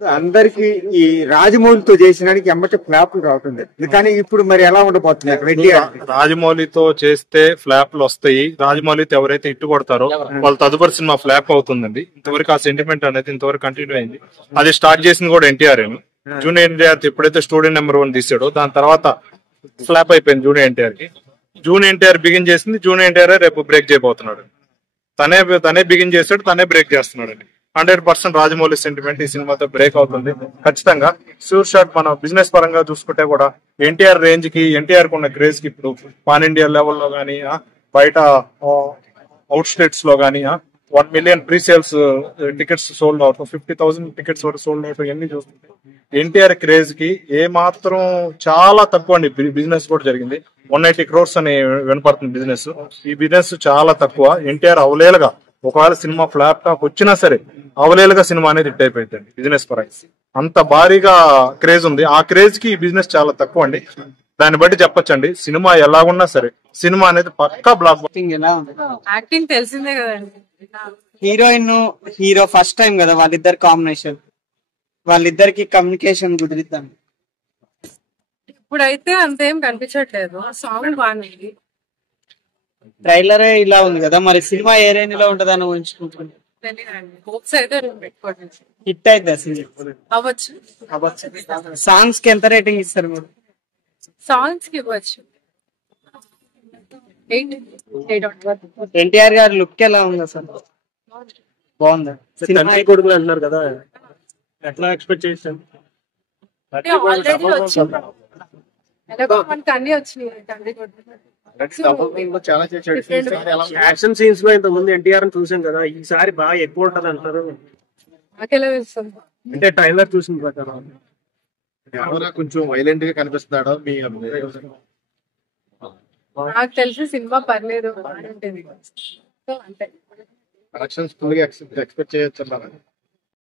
అందరికి ఈ రాజమౌళితో చేసినానికి ఎమ్మటి ఫ్లాప్లు రావుతుంది. కానీ ఇప్పుడు మరి ఎలా ఉండబోతుంది అక్కడ ఎన్టీఆర్? రాజమౌళితో చేస్తే ఫ్లాప్లు వస్తాయి. రాజమౌళితో ఎవరైతే ఇట్టు కొడతారో వాళ్ళ తదుపరి సినిమా ఫ్లాప్ అవుతుందండి. ఇంతవరకు ఆ సెంటిమెంట్ అనేది ఇంతవరకు కంటిన్యూ అయింది. అది స్టార్ట్ చేసింది కూడా ఎన్టీఆర్. జూనియర్ ఎన్టీఆర్ ఎప్పుడైతే స్టూడెంట్ నెంబర్ 1 తీసాడో దాని తర్వాత ఫ్లాప్ అయిపోయింది జూనియర్ ఎన్టీఆర్ కి. జూనియర్ ఎన్టీఆర్ బిగిన్ చేసింది, జూనియర్ ఎన్టీఆర్ రేపు బ్రేక్ చేయబోతున్నాడు. తనే బిగిన్ చేస్తాడు, తనే బ్రేక్ చేస్తున్నాడు అండి. 100% రాజమౌళి సెంటిమెంట్ ఈ సినిమాతో బ్రేక్ అవుతుంది ఖచ్చితంగా. షూర్ షాట్ మనం బిజినెస్ పరంగా చూసుకుంటే కూడా ఎన్టీఆర్ రేంజ్ కి, ఎన్టీఆర్ కు ఉన్న క్రేజ్ కి ఇప్పుడు పాన్ ఇండియా లెవెల్లో గానీ, బయట అవుట్ స్టేట్స్ లో గానీ 1 million pre sales tickets sold out, 50,000 tickets వరకు సోల్డ్ అవుట్, ఇవన్నీ చూస్తుంటే ఎన్టీఆర్ క్రేజ్ కి ఏ మాత్రం చాలా తక్కువ అండి. బిజినెస్ కూడా జరిగింది 180 crores అని వినపడుతుంది బిజినెస్. ఈ బిజినెస్ చాలా తక్కువ. ఎన్టీఆర్ అవలేలుగా ఒకవేళ సినిమా ఫ్లాప్ టాప్ వచ్చినా సరే అవలేలుగా సినిమా అనేది హిట్ అయిపోయింది బిజినెస్ పరంగా. అంత భారీగా క్రేజ్ ఉంది. ఆ క్రేజ్ కి ఈ బిజినెస్ చాలా తక్కువ అండి. దాన్ని బట్టి చెప్పొచ్చండి సినిమా ఎలాగున్నా సరే సినిమా అనేది పక్కా బ్లాక్. యాక్టింగ్ తెలిసిందే కదండి. హీరోయిన్ హీరో ఫస్ట్ టైం కదా వాళ్ళిద్దరు కాంబినేషన్, వాళ్ళిద్దరికి కమ్యూనికేషన్ కుదిరిద్దాం. ఇప్పుడైతే అంతేం కనిపించట్లేదు. సాంగ్ బాగుంది. ట్రైలరే ఇలా ఉంది కదా, మరి సినిమా ఏ రేంజ్ లో ఉంటదని ఊహించుకుంటున్నాను. హోప్స్ అయితే పెట్టుకోండి. హిట్ అయితే అవ్వచ్చు. సాంగ్స్ కి ఎంత రేటింగ్ ఇస్తారు మీరు? సాంగ్స్ కి ఇవ్వచ్చు 8. ఎన్టీఆర్ గారి లుక్ ఎలా ఉంది అసలు? బాగుందా? సినిమా కొడుకులు అంటున్నారు కదా, ఎట్లా ఎక్స్పెక్ట్ చేస్తాను? ఆల్రెడీ వచ్చింది మనకి, అన్ని వచ్చినాయి. తండ్రి చాలా యాక్షన్ సీన్స్ లో ఇంత ముందు ఎన్టీఆర్ చూసాం కదా, ఈసారి బాగా ఎక్కువ ఉంటది అంటారు. అంటే ట్రైలర్ చూసిన ప్రకారం కొంచెం వైలెంట్ గా కనిపిస్తున్నాడు. నాకు తెలిసి సినిమా పర్లేదు, బాగుంటుంది. సో అంతే. కలెక్షన్స్ ఎక్స్పెక్ట్ చేయొచ్చు.